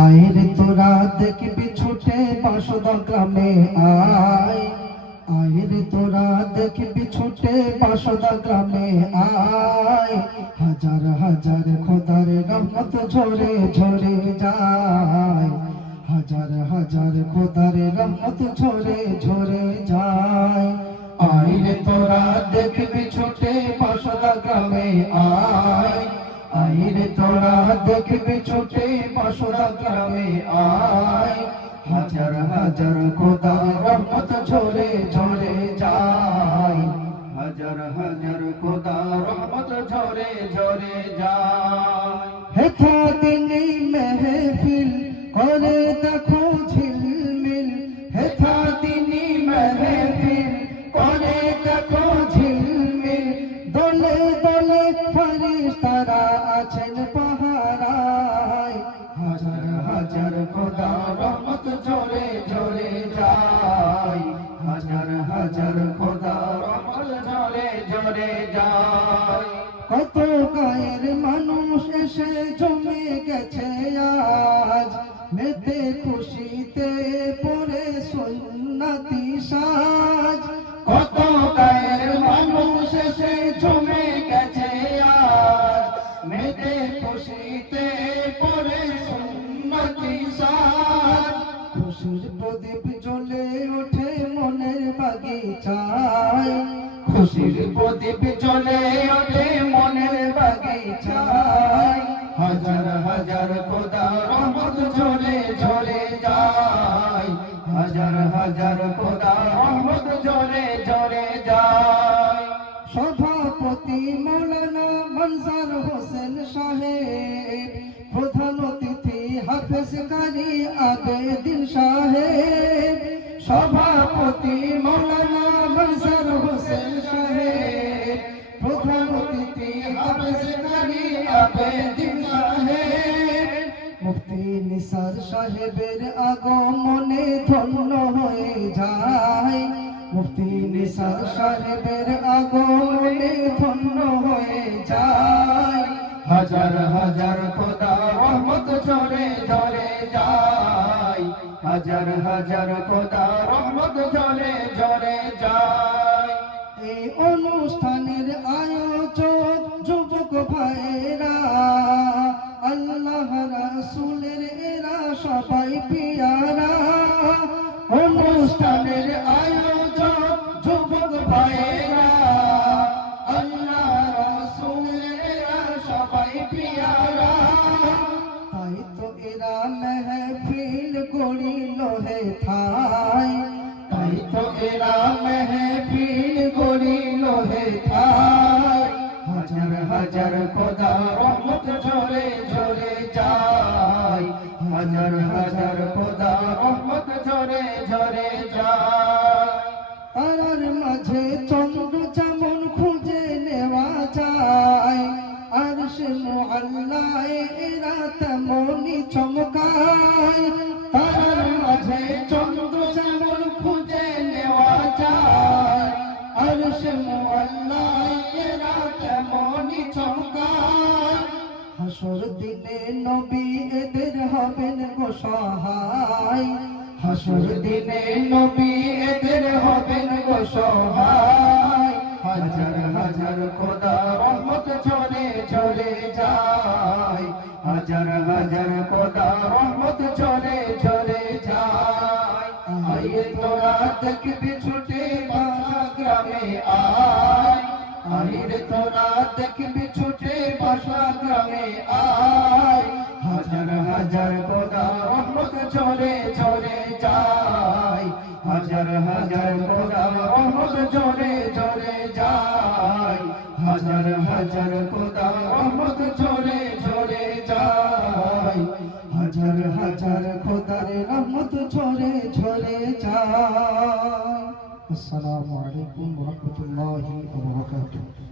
আয়ের তোরা দেখবি ছুটে বাসুদা গ্রামে আয়। আয়ের তোরা দেখবি ছুটে বাসুদা গ্রামে আয়। হাজার হাজার খোদার রহমত ঝরে ঝরে যায়। হাজার হাজার খোদার রহমত ঝরে ঝরে যায়। আইরে তোরা দেখবি ছুটে বাসুদা গ্রামে আয়। আইরে তোরা দেখবি ছুটে বাসুদা গ্রামে আয়। হাজার হাজার খোদার রহমত ঝরে ঝরে যায়। হাজার হাজার খোদা রহমত ঝরে ঝরে যায়। হেথা দিনী মেহফিল করে দেখো কত গায়ের মানুষ এসে জমে গেছে আজ। মেতে খুশিতে পরে সুন্নতি সাজ। কত গায়ের মানুষ এসে জমে গেছে আজ। মেতে খুশিতে পরে খুশির প্রদীপ জ্বলে ওঠে মনের বাগিচায়। হাজার হাজার খোদা রহমত ঝরে ঝরে যায়। হাজার হাজার খোদা রহমত ঝরে ঝরে যায়। সভাপতি মৌলানা মনসার হোসেন সাহেব হাফেজ কারি আবেদিন সাহেব সভাপতি মৌলানা মনসার হোসেন সাহেব প্রধান অতিথি হাফেজ কারি আবেদিন সাহেব মুফতি নিসার সাহেবের আগমনে ধন্য হয়ে যায়। মুফতি নিসার সাহেবের আগমনে ধন্য হয়ে যায়। হাজার হাজার খোদা রহমত যায় হাজার হাজার খোদা রহমত জলে জলে যায়। এই অনুষ্ঠানের আয়োজক যুবক ভাইরা আল্লাহ রাসুলের এরা সবাই পিয়ারা। থাই তাই তো এরা মেহফিল গড়িল হে থাই। হাজার হাজার খোদা রহমত ঝরে ঝরে যায়। হাজার হাজার খোদা রহমত ঝরে ঝরে যায়। তারার মাঝে চন্দ্র যেমন খুঁজে নেওয়া যায়, আর সে মোহাল্লায় এরা তেমনই চমকায়। সে মোহাল্লায় চমকায়। হাসর দিনে নবী এদের হবেন গো হাসর দিনে নবী এদের হবেন গো হাজার হাজার খোদা রহমত ঝরে ঝরে যায়। হাজার হাজার খোদা রহমত ঝরে ঝরে যায়। তোরা দেখবি ছুটে হাজার হাজার খোদা রহমত ঝরে ঝরে যায়। হাজার হাজার খোদার রহমত ঝরে ঝরে যায়। আসসালামু আলাইকুম ওয়া রাহমাতুল্লাহি ওয়া বারাকাতুহু।